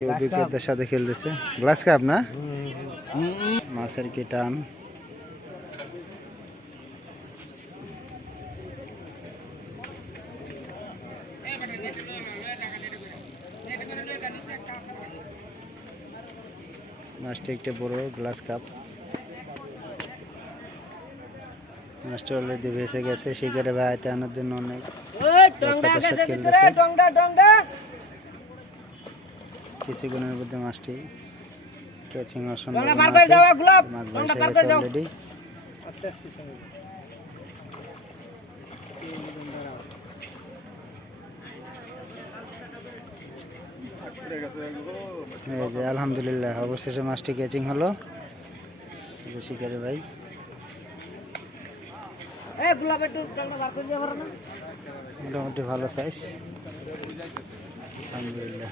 অভিজ্ঞতার সাথে খেলতেছে গ্লাস কাপ না মাছের কি টান। মাছটি একটা বড় গ্লাস কাপ। মাছটা অলরেডি ভেসে গেছে, শিকারে ভাইতে আনার জন্য অনেক খেলতেছে। কিছুক্ষণের মধ্যে মাছটি ক্যাচিং হওয়ার সম্ভাবনা আছে। মাছ ভেসে গেছে অলরেডি। এই যে আলহামদুলিল্লাহ অবশেষে মাছটি ক্যাচিং হলো। শিকারে ভাই মোটামুটি ভালো সাইজ, আলহামদুলিল্লাহ।